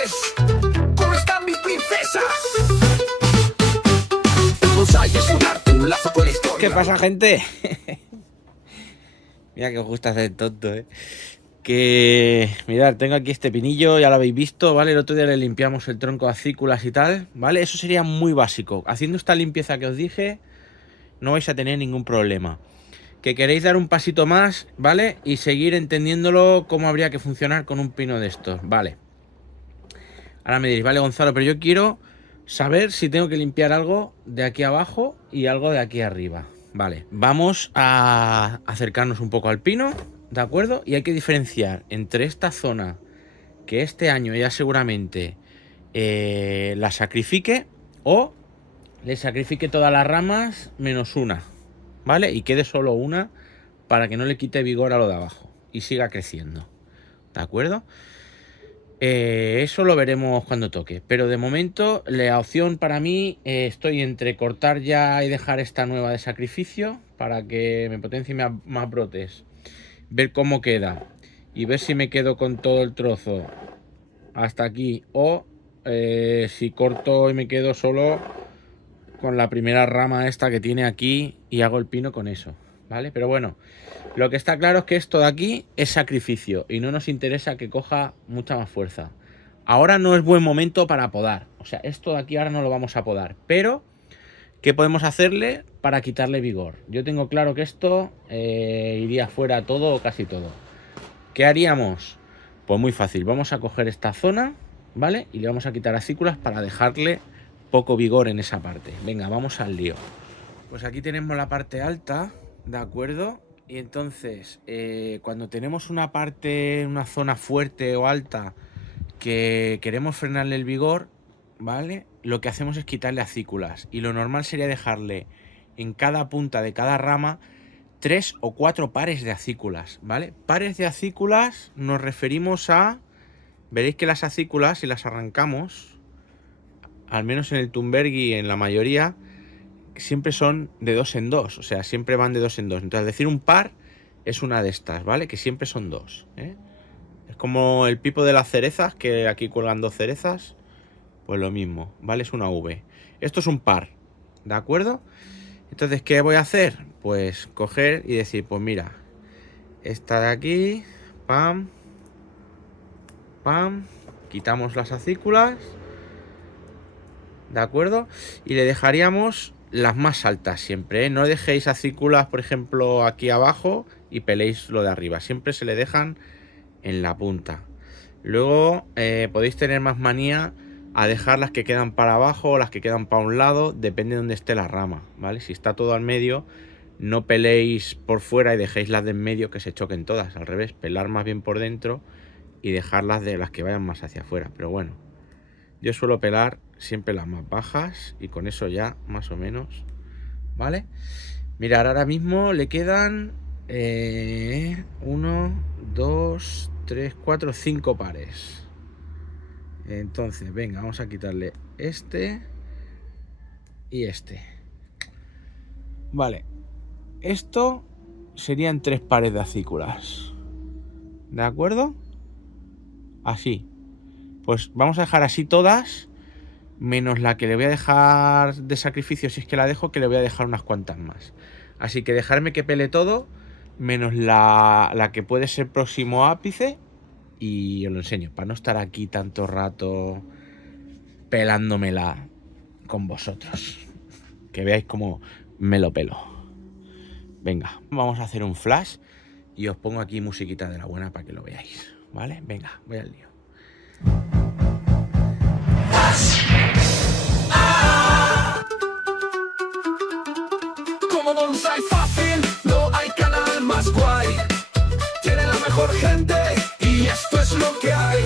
flores. ¿Cómo están mis princesas? El bonsái es un arte, un lazo con la historia. ¿Qué pasa, gente? Mira que os gusta hacer tonto, ¿eh? Que, mirad, tengo aquí este pinillo, ya lo habéis visto, ¿vale? El otro día le limpiamos el tronco de acículas y tal, ¿vale? Eso sería muy básico. Haciendo esta limpieza que os dije, no vais a tener ningún problema. Que queréis dar un pasito más, ¿vale? Y seguir entendiéndolo cómo habría que funcionar con un pino de estos, ¿vale? Ahora me diréis, vale, Gonzalo, pero yo quiero saber si tengo que limpiar algo de aquí abajo y algo de aquí arriba. Vale, vamos a acercarnos un poco al pino, ¿de acuerdo? Y hay que diferenciar entre esta zona, que este año ya seguramente la sacrifique, o le sacrifique todas las ramas menos una, ¿vale? Y quede solo una para que no le quite vigor a lo de abajo y siga creciendo, ¿de acuerdo? Eso lo veremos cuando toque, pero de momento la opción para mí, estoy entre cortar ya y dejar esta nueva de sacrificio para que me potencie más brotes, ver cómo queda y ver si me quedo con todo el trozo hasta aquí, o si corto y me quedo solo con la primera rama esta que tiene aquí y hago el pino con eso, ¿vale? Pero bueno, lo que está claro es que esto de aquí es sacrificio y no nos interesa que coja mucha más fuerza. Ahora no es buen momento para podar, o sea, esto de aquí ahora no lo vamos a podar, pero ¿qué podemos hacerle para quitarle vigor? Yo tengo claro que esto iría fuera todo o casi todo. ¿Qué haríamos? Pues muy fácil, vamos a coger esta zona, ¿vale? Y le vamos a quitar acículas para dejarle poco vigor en esa parte. Venga, vamos al lío. Pues aquí tenemos la parte alta, ¿de acuerdo? Y entonces, cuando tenemos una parte, una zona fuerte o alta que queremos frenarle el vigor, ¿vale? Lo que hacemos es quitarle acículas. Y lo normal sería dejarle en cada punta de cada rama 3 o 4 pares de acículas, ¿vale? Pares de acículas nos referimos a... Veréis que las acículas, si las arrancamos, al menos en el Thunbergi, en la mayoría, siempre son de 2 en 2, o sea, siempre van de 2 en 2. Entonces, decir un par es una de estas, ¿vale? Que siempre son 2, ¿eh? Es como el pipo de las cerezas, que aquí cuelgan 2 cerezas, pues lo mismo, ¿vale? Es una V. Esto es un par, ¿de acuerdo? Entonces, ¿qué voy a hacer? Pues coger y decir, pues mira, esta de aquí, pam, pam, quitamos las acículas, ¿de acuerdo? Y le dejaríamos las más altas siempre, ¿eh? No dejéis acículas, por ejemplo, aquí abajo y peléis lo de arriba. Siempre se le dejan en la punta. Luego podéis tener más manía a dejar las que quedan para abajo o las que quedan para un lado, depende de dónde esté la rama, ¿vale? Si está todo al medio, no peléis por fuera y dejéis las de en medio que se choquen todas. Al revés, pelar más bien por dentro y dejarlas de las que vayan más hacia afuera. Pero bueno, yo suelo pelar siempre las más bajas y con eso ya más o menos, ¿vale? Mirad, ahora mismo le quedan 1, 2, 3, 4, 5 pares. Entonces, venga, vamos a quitarle este y este. Vale, esto serían 3 pares de acículas, ¿de acuerdo? Así. Pues vamos a dejar así todas, menos la que le voy a dejar de sacrificio, si es que la dejo, que le voy a dejar unas cuantas más. Así que dejarme que pele todo, menos la que puede ser próximo ápice, y os lo enseño, para no estar aquí tanto rato pelándomela con vosotros. Que veáis cómo me lo pelo. Venga, vamos a hacer un flash y os pongo aquí musiquita de la buena para que lo veáis, ¿vale? Venga, voy al lío. Como bonsái fácil, no hay canal más guay. Tiene la mejor gente y esto es lo que hay.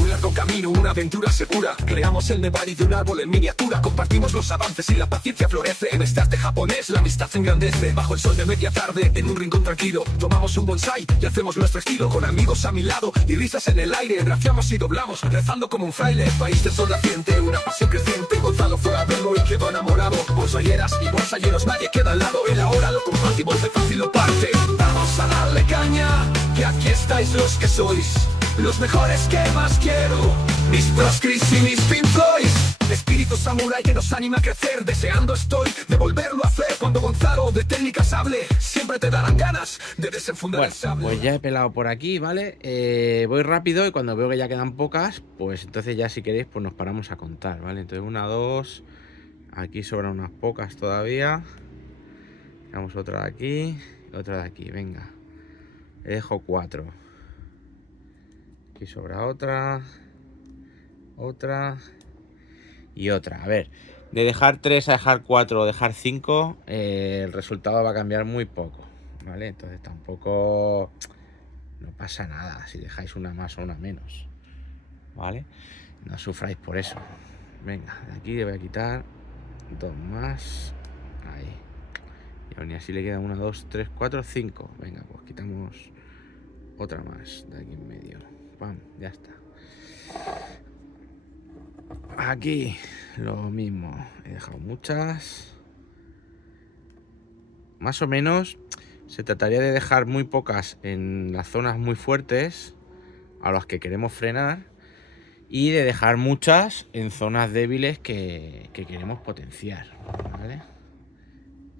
Un largo camino, una aventura segura. Creamos el nevari de un árbol en miniatura. Compartimos los avances y la paciencia florece. En este arte japonés la amistad se engrandece. Bajo el sol de media tarde, en un rincón tranquilo, tomamos un bonsái y hacemos nuestro estilo. Con amigos a mi lado y risas en el aire. Grafiamos y doblamos, rezando como un fraile. País de sol naciente, una pasión creciente. Gonzalo fue a verlo y quedó enamorado. Bonsayeras y bonsayeros, nadie queda al lado. El ahora lo compartimos, de fácil lo parte. Vamos a darle caña, que aquí estáis los que sois. los mejores que más quiero. Mis Proscris y mis Pink Floyd, espíritu samurai que nos anima a crecer. Deseando estoy de volverlo a hacer. Cuando Gonzalo de técnicas hable, siempre te darán ganas de desenfundar el sable. Pues ya he pelado por aquí, ¿vale? Voy rápido y cuando veo que ya quedan pocas, pues entonces ya si queréis pues nos paramos a contar, ¿vale? Entonces 1, 2, aquí sobran unas pocas todavía. Damos otra de aquí, otra de aquí, venga. Le dejo 4. Aquí sobra otra y otra. A ver, de dejar 3 a dejar 4 o dejar 5, el resultado va a cambiar muy poco, ¿vale? Entonces tampoco no pasa nada si dejáis una más o una menos, ¿vale? No sufráis por eso. Venga, de aquí le voy a quitar 2 más. Ahí. Y aún así le quedan 1, 2, 3, 4, 5. Venga, pues quitamos otra más de aquí en medio. Pam, ya está. Aquí lo mismo, he dejado muchas. Más o menos se trataría de dejar muy pocas en las zonas muy fuertes a las que queremos frenar y de dejar muchas en zonas débiles que queremos potenciar, ¿vale?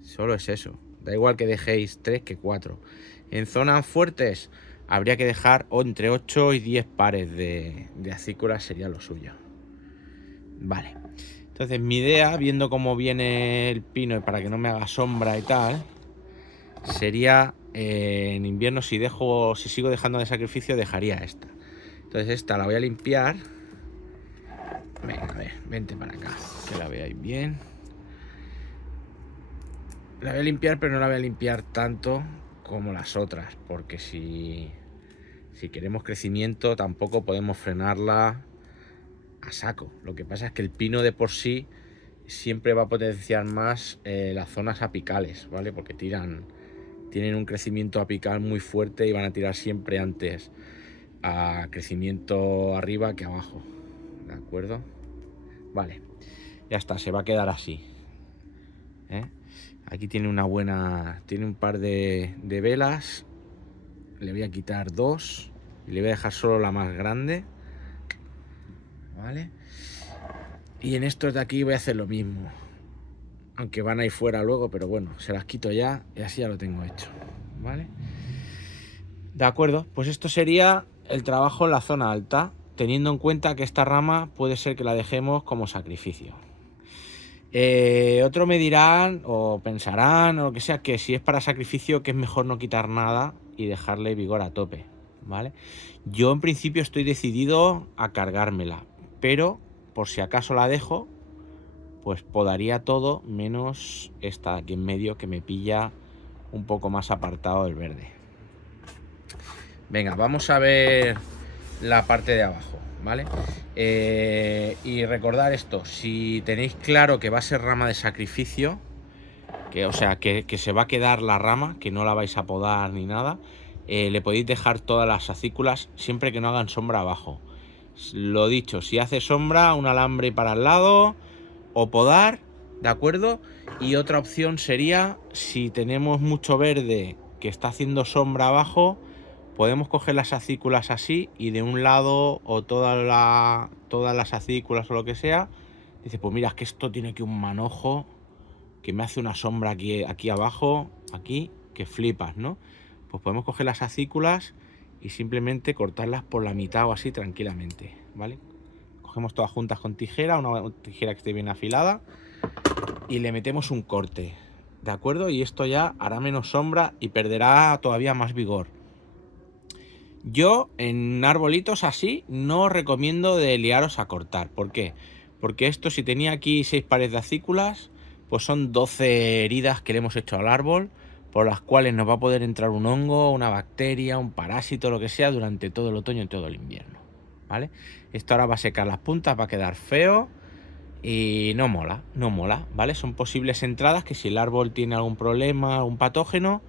Solo es eso, da igual que dejéis 3 que 4. En zonas fuertes habría que dejar entre 8 y 10 pares de acículas, sería lo suyo. Vale, entonces mi idea, viendo cómo viene el pino y para que no me haga sombra y tal, sería en invierno si sigo dejando de sacrificio, dejaría esta. Entonces esta la voy a limpiar. Venga, a ver, vente para acá, que la veáis bien. La voy a limpiar, pero no la voy a limpiar tanto como las otras, porque si queremos crecimiento tampoco podemos frenarla a saco. Lo que pasa es que el pino de por sí siempre va a potenciar más las zonas apicales, ¿vale? Porque tienen un crecimiento apical muy fuerte y van a tirar siempre antes a crecimiento arriba que abajo, ¿de acuerdo? Vale, ya está, se va a quedar así, ¿eh? Aquí tiene un par de velas. Le voy a quitar 2 y le voy a dejar solo la más grande, ¿vale? Y en estos de aquí voy a hacer lo mismo, aunque van a ir fuera luego, pero bueno, se las quito ya y así ya lo tengo hecho, ¿vale? De acuerdo, pues esto sería el trabajo en la zona alta, teniendo en cuenta que esta rama puede ser que la dejemos como sacrificio. Otro me dirán o pensarán o lo que sea, que si es para sacrificio, que es mejor no quitar nada y dejarle vigor a tope, ¿vale? Yo en principio estoy decidido a cargármela, pero por si acaso la dejo, pues podaría todo menos esta de aquí en medio, que me pilla un poco más apartado del verde. Venga, vamos a ver la parte de abajo, ¿vale? Y recordar esto, si tenéis claro que va a ser rama de sacrificio, que se va a quedar la rama, que no la vais a podar ni nada, le podéis dejar todas las acículas siempre que no hagan sombra abajo. Lo dicho, si hace sombra, un alambre para el lado o podar, ¿de acuerdo? Y otra opción sería, si tenemos mucho verde que está haciendo sombra abajo, podemos coger las acículas así y de un lado o todas las acículas o lo que sea, dice, pues mira, es que esto tiene aquí un manojo que me hace una sombra aquí abajo, aquí, que flipas, ¿no? Pues podemos coger las acículas y simplemente cortarlas por la mitad o así tranquilamente, ¿vale? Cogemos todas juntas con tijera, una tijera que esté bien afilada, y le metemos un corte, ¿de acuerdo? Y esto ya hará menos sombra y perderá todavía más vigor. Yo en arbolitos así no os recomiendo de liaros a cortar. ¿Por qué? Porque esto, si tenía aquí 6 pares de acículas, pues son 12 heridas que le hemos hecho al árbol, por las cuales nos va a poder entrar un hongo, una bacteria, un parásito, lo que sea, durante todo el otoño y todo el invierno, ¿vale? Esto ahora va a secar las puntas, va a quedar feo y no mola, ¿vale? Son posibles entradas que si el árbol tiene algún problema, algún patógeno,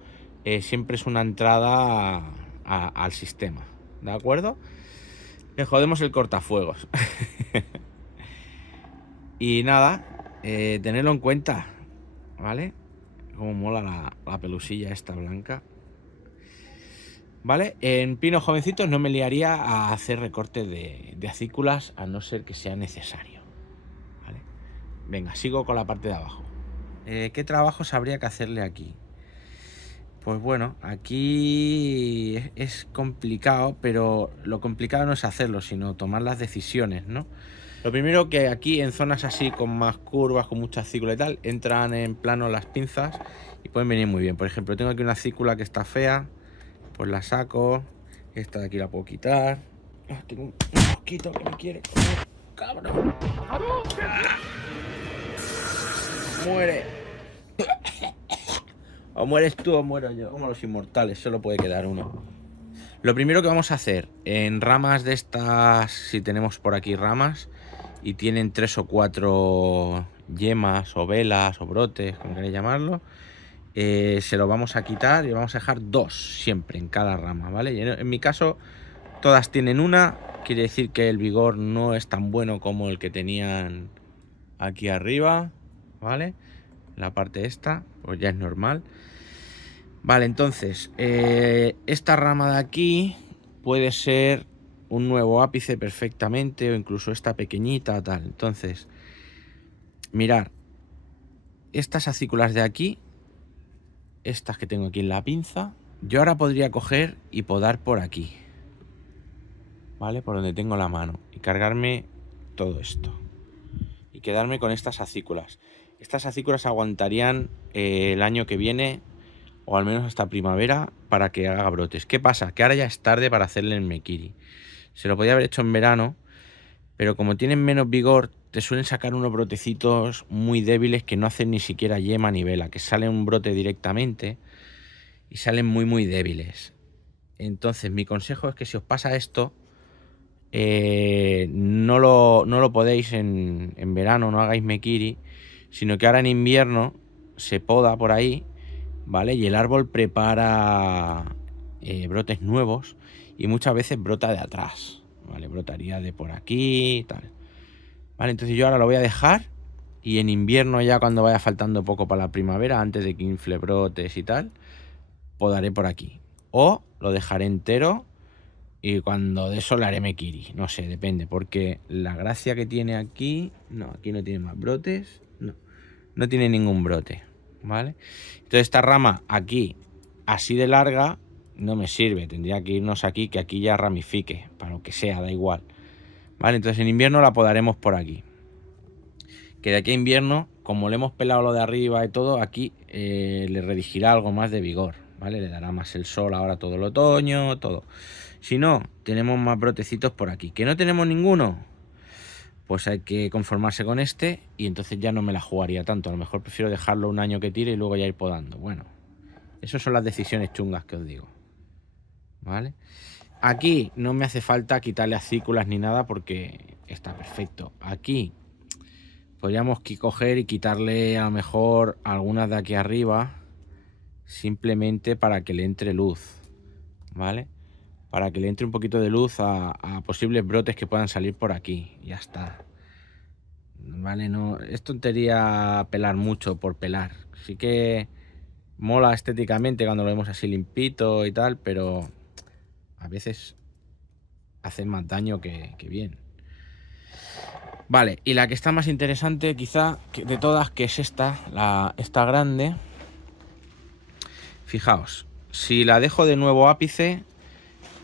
siempre es una entrada al sistema, ¿de acuerdo? Le jodemos el cortafuegos. Y nada, tenerlo en cuenta, ¿vale? Como mola la pelusilla esta blanca. ¿vale? En pinos jovencitos no me liaría a hacer recorte de acículas, a no ser que sea necesario, ¿vale? Venga, sigo con la parte de abajo. ¿Qué trabajos habría que hacerle aquí? Pues bueno, aquí es complicado, pero lo complicado no es hacerlo, sino tomar las decisiones, ¿no? Lo primero, que aquí en zonas así con más curvas, con mucha acícula y tal, entran en plano las pinzas y pueden venir muy bien. Por ejemplo, tengo aquí una acícula que está fea, pues la saco. Esta de aquí la puedo quitar. Tengo un mosquito que me quiere comer. ¡Cabrón! ¡Muere! O mueres tú o muero yo. Como los inmortales, solo puede quedar uno. Lo primero que vamos a hacer en ramas de estas, si tenemos por aquí ramas y tienen 3 o 4 yemas o velas o brotes, como queréis llamarlo, se lo vamos a quitar y vamos a dejar 2 siempre en cada rama, ¿vale? Y en mi caso todas tienen una, quiere decir que el vigor no es tan bueno como el que tenían aquí arriba, ¿vale? La parte esta, pues ya es normal. Vale, entonces, esta rama de aquí puede ser un nuevo ápice perfectamente, o incluso esta pequeñita, tal. Entonces, mirar, estas acículas de aquí, estas que tengo aquí en la pinza, yo ahora podría coger y podar por aquí, ¿vale? Por donde tengo la mano, y cargarme todo esto, y quedarme con estas acículas. Estas acículas aguantarían el año que viene, o al menos hasta primavera, para que haga brotes. ¿Qué pasa? Que ahora ya es tarde para hacerle el mekiri. Se lo podía haber hecho en verano, pero como tienen menos vigor, te suelen sacar unos brotecitos muy débiles que no hacen ni siquiera yema ni vela, que sale un brote directamente y salen muy débiles. Entonces mi consejo es que si os pasa esto, no lo podéis en verano, no hagáis mekiri, sino que ahora en invierno se poda por ahí, ¿vale? Y el árbol prepara brotes nuevos y muchas veces brota de atrás, ¿vale? Brotaría de por aquí y tal, ¿vale? Entonces yo ahora lo voy a dejar y en invierno, ya cuando vaya faltando poco para la primavera, antes de que infle brotes y tal, podaré por aquí. O lo dejaré entero y cuando de eso le haré mekiri, no sé, depende, porque la gracia que tiene aquí, no, aquí no tiene más brotes, no tiene ningún brote, ¿vale? Entonces esta rama aquí, así de larga, no me sirve, tendría que irnos aquí, que aquí ya ramifique, para lo que sea, da igual, ¿vale? Entonces en invierno la podaremos por aquí, que de aquí a invierno, como le hemos pelado lo de arriba y todo, aquí le redigirá algo más de vigor, ¿vale? Le dará más el sol ahora todo el otoño, todo. Si no, tenemos más brotecitos por aquí. ¿Que no tenemos ninguno? Pues hay que conformarse con este y entonces ya no me la jugaría tanto. A lo mejor prefiero dejarlo un año que tire y luego ya ir podando. Bueno, esas son las decisiones chungas que os digo, ¿vale? Aquí no me hace falta quitarle acículas ni nada porque está perfecto. Aquí podríamos coger y quitarle a lo mejor algunas de aquí arriba, simplemente para que le entre luz, ¿vale? Para que le entre un poquito de luz a posibles brotes que puedan salir por aquí. Ya está. Vale, no es tontería pelar mucho por pelar. Sí que mola estéticamente cuando lo vemos así limpito y tal, pero a veces hace más daño que bien. Vale, y la que está más interesante quizá de todas, que es esta grande. Fijaos, si la dejo de nuevo ápice,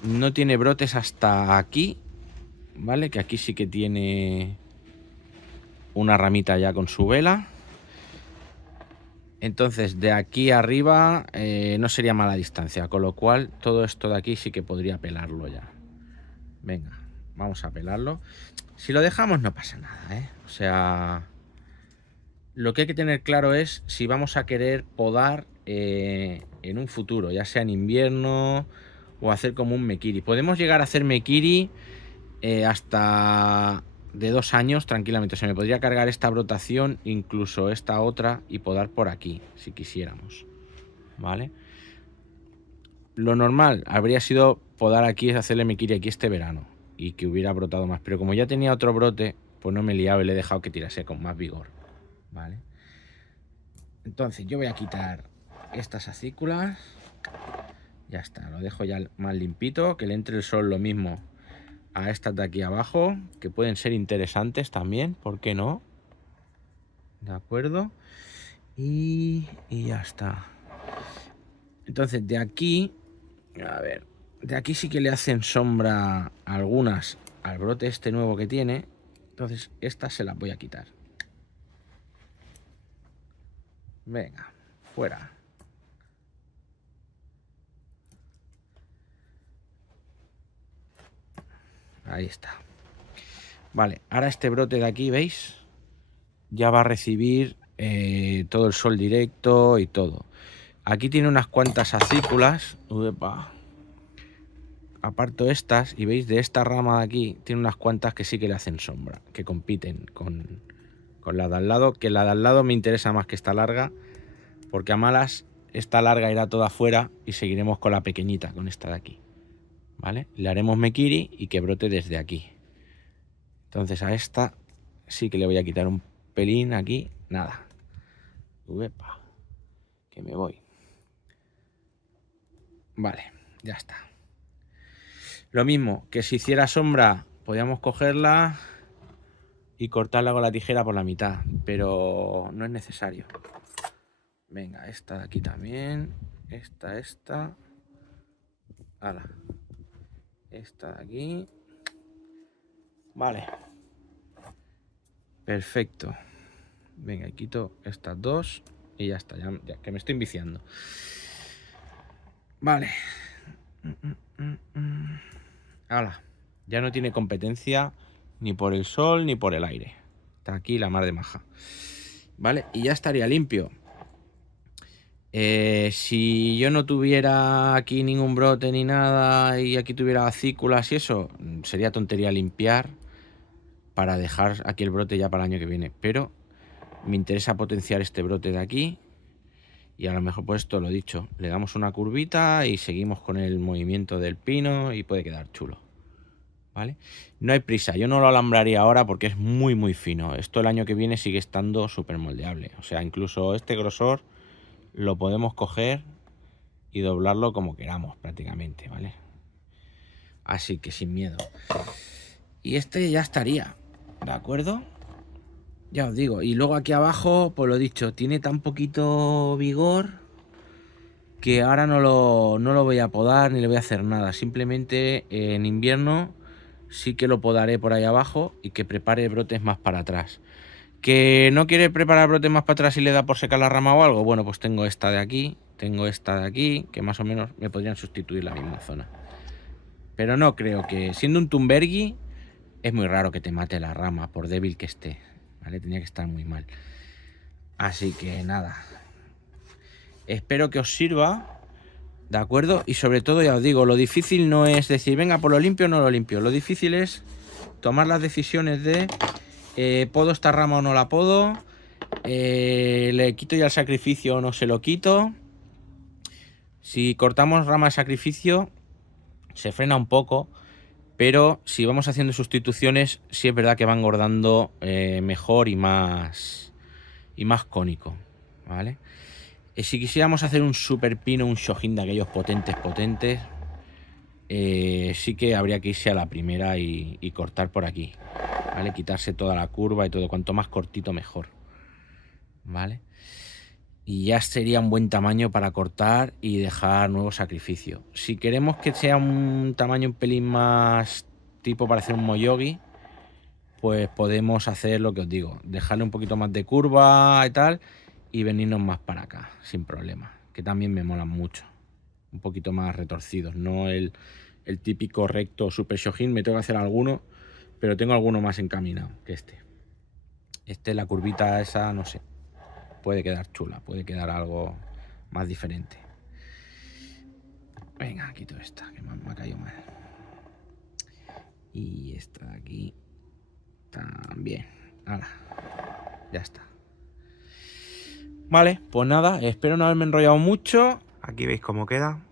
no tiene brotes hasta aquí, ¿vale? Que aquí sí que tiene una ramita ya con su vela. Entonces de aquí arriba no sería mala distancia, con lo cual todo esto de aquí sí que podría pelarlo ya. Venga, vamos a pelarlo. Si lo dejamos no pasa nada, ¿eh? O sea, lo que hay que tener claro es si vamos a querer podar en un futuro, ya sea en invierno o hacer como un mekiri. Podemos llegar a hacer mekiri hasta de 2 años tranquilamente. Se me podría cargar esta brotación, incluso esta otra, y podar por aquí si quisiéramos, ¿vale? Lo normal habría sido podar aquí, hacerle mekiri aquí este verano y que hubiera brotado más, pero como ya tenía otro brote, pues no me he liado y le he dejado que tirase con más vigor, ¿vale? Entonces yo voy a quitar estas acículas, Ya está, lo dejo ya más limpito, que le entre el sol lo mismo a estas de aquí abajo, que pueden ser interesantes también, ¿por qué no? De acuerdo. Y ya está. Entonces de aquí, a ver, de aquí sí que le hacen sombra algunas al brote este nuevo que tiene. Entonces estas se las voy a quitar. Venga, fuera. Ahí está. Vale, ahora este brote de aquí, ¿veis? Ya va a recibir todo el sol directo y todo. Aquí tiene unas cuantas acículas. Uepa. Aparto estas y veis de esta rama de aquí, tiene unas cuantas que sí que le hacen sombra, que compiten con la de al lado, que la de al lado me interesa más que esta larga, porque a malas esta larga irá toda afuera y seguiremos con la pequeñita, con esta de aquí. ¿Vale? Le haremos mekiri y que brote desde aquí. Entonces a esta sí que le voy a quitar un pelín aquí, nada. Uepa, que me voy. Vale, ya está. Lo mismo, que si hiciera sombra, podíamos cogerla y cortarla con la tijera por la mitad, pero no es necesario. Venga, esta de aquí también. Esta. Hala. Esta de aquí. Vale. Perfecto. Venga, y quito estas dos y ya está, ya que me estoy enviciando. Vale. Hala. Ya no tiene competencia ni por el sol ni por el aire. Está aquí la mar de maja. Vale, y ya estaría limpio. Si yo no tuviera aquí ningún brote ni nada y aquí tuviera acículas y eso, sería tontería limpiar para dejar aquí el brote ya para el año que viene. Pero me interesa potenciar este brote de aquí y a lo mejor, pues esto lo dicho, le damos una curvita y seguimos con el movimiento del pino y puede quedar chulo. ¿Vale? No hay prisa, yo no lo alambraría ahora porque es muy fino. Esto el año que viene sigue estando súper moldeable. O sea, incluso este grosor lo podemos coger y doblarlo como queramos prácticamente, ¿vale? Así que sin miedo. Y este ya estaría, ¿de acuerdo? Ya os digo. Y luego aquí abajo, pues lo dicho, tiene tan poquito vigor que ahora no lo voy a podar ni le voy a hacer nada. Simplemente en invierno sí que lo podaré por ahí abajo y que prepare brotes más para atrás. ¿Que no quiere preparar brotes más para atrás y le da por secar la rama o algo? Bueno, pues tengo esta de aquí, tengo esta de aquí, que más o menos me podrían sustituir la misma zona. Pero no creo que, siendo un Thunbergi, es muy raro que te mate la rama, por débil que esté. ¿Vale? Tenía que estar muy mal. Así que nada. Espero que os sirva. ¿De acuerdo? Y sobre todo, ya os digo, lo difícil no es decir, venga, por lo limpio o no lo limpio. Lo difícil es tomar las decisiones de ¿podo esta rama o no la podo? ¿Le quito ya el sacrificio o no se lo quito? Si cortamos rama de sacrificio, se frena un poco, pero si vamos haciendo sustituciones, sí es verdad que va engordando mejor y más cónico, ¿vale? Si quisiéramos hacer un super pino, un Shohin de aquellos potentes, sí que habría que irse a la primera y cortar por aquí, ¿vale? Quitarse toda la curva y todo, cuanto más cortito mejor, ¿vale? Y ya sería un buen tamaño para cortar y dejar nuevo sacrificio. Si queremos que sea un tamaño un pelín más tipo para hacer un moyogi, pues podemos hacer lo que os digo, dejarle un poquito más de curva y tal, y venirnos más para acá, sin problema, que también me molan mucho. Un poquito más retorcidos, no el típico recto super Shohin, me tengo que hacer alguno, pero tengo alguno más encaminado que este. La curvita esa, no sé, puede quedar chula, puede quedar algo más diferente. Venga, quito esta, que me ha caído mal. Y esta de aquí también. Ahora, ya está. Vale, pues nada, espero no haberme enrollado mucho. Aquí veis cómo queda.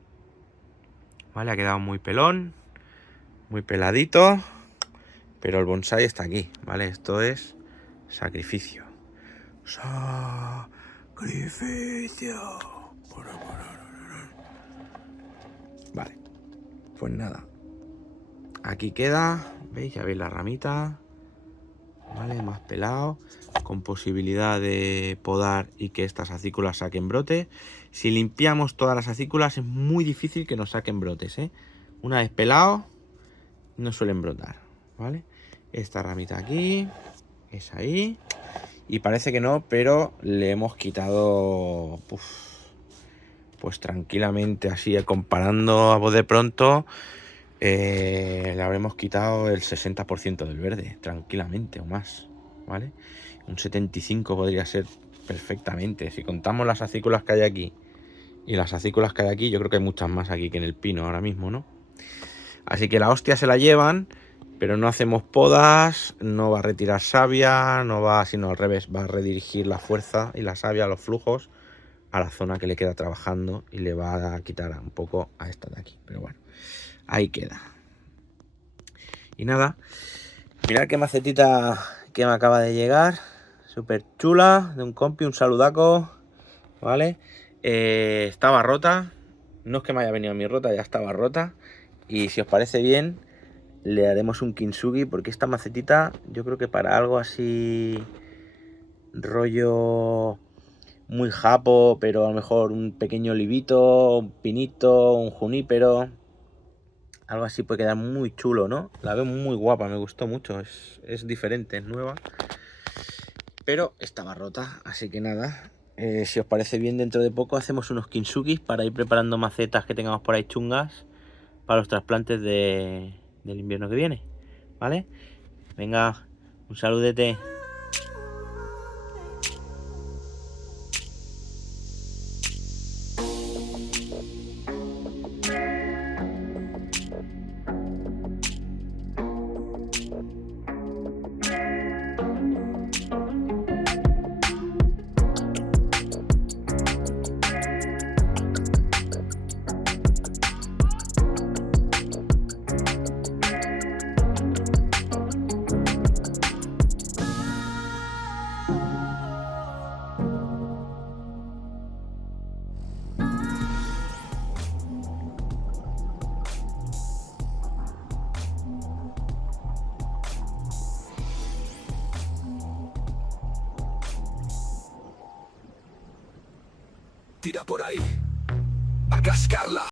Vale, ha quedado muy pelón, muy peladito, pero el bonsai está aquí, ¿vale? Esto es sacrificio. Sacrificio. Pues nada. Aquí queda. ¿Veis? Ya veis la ramita. ¿Vale? Más pelado. Con posibilidad de podar y que estas acículas saquen brotes. Si limpiamos todas las acículas es muy difícil que nos saquen brotes, ¿eh? Una vez pelado no suelen brotar, ¿vale? Esta ramita aquí. Es ahí. Y parece que no, pero le hemos quitado... pues tranquilamente, así comparando a voz de pronto, le habremos quitado el 60% del verde, tranquilamente o más, ¿vale? Un 75 podría ser perfectamente. Si contamos las acículas que hay aquí y las acículas que hay aquí, yo creo que hay muchas más aquí que en el pino ahora mismo, ¿no? Así que la hostia se la llevan, pero no hacemos podas, no va a retirar savia, no va, sino al revés, va a redirigir la fuerza y la savia, los flujos, a la zona que le queda trabajando y le va a quitar un poco a esta de aquí. Pero bueno, ahí queda. Y nada, mirad qué macetita que me acaba de llegar. Súper chula, de un compi, un saludaco, ¿vale? Estaba rota, no es que me haya venido a mi rota, ya estaba rota. Y si os parece bien, le haremos un kintsugi, porque esta macetita, yo creo que para algo así, rollo muy japo, pero a lo mejor un pequeño olivito, un pinito, un junípero, algo así puede quedar muy chulo, ¿no? La veo muy guapa, me gustó mucho, es diferente, es nueva, pero estaba rota, así que nada. Si os parece bien, dentro de poco hacemos unos kintsukis para ir preparando macetas que tengamos por ahí chungas para los trasplantes del invierno que viene, ¿vale? Venga, un saludete. Tira por ahí, a cascarla.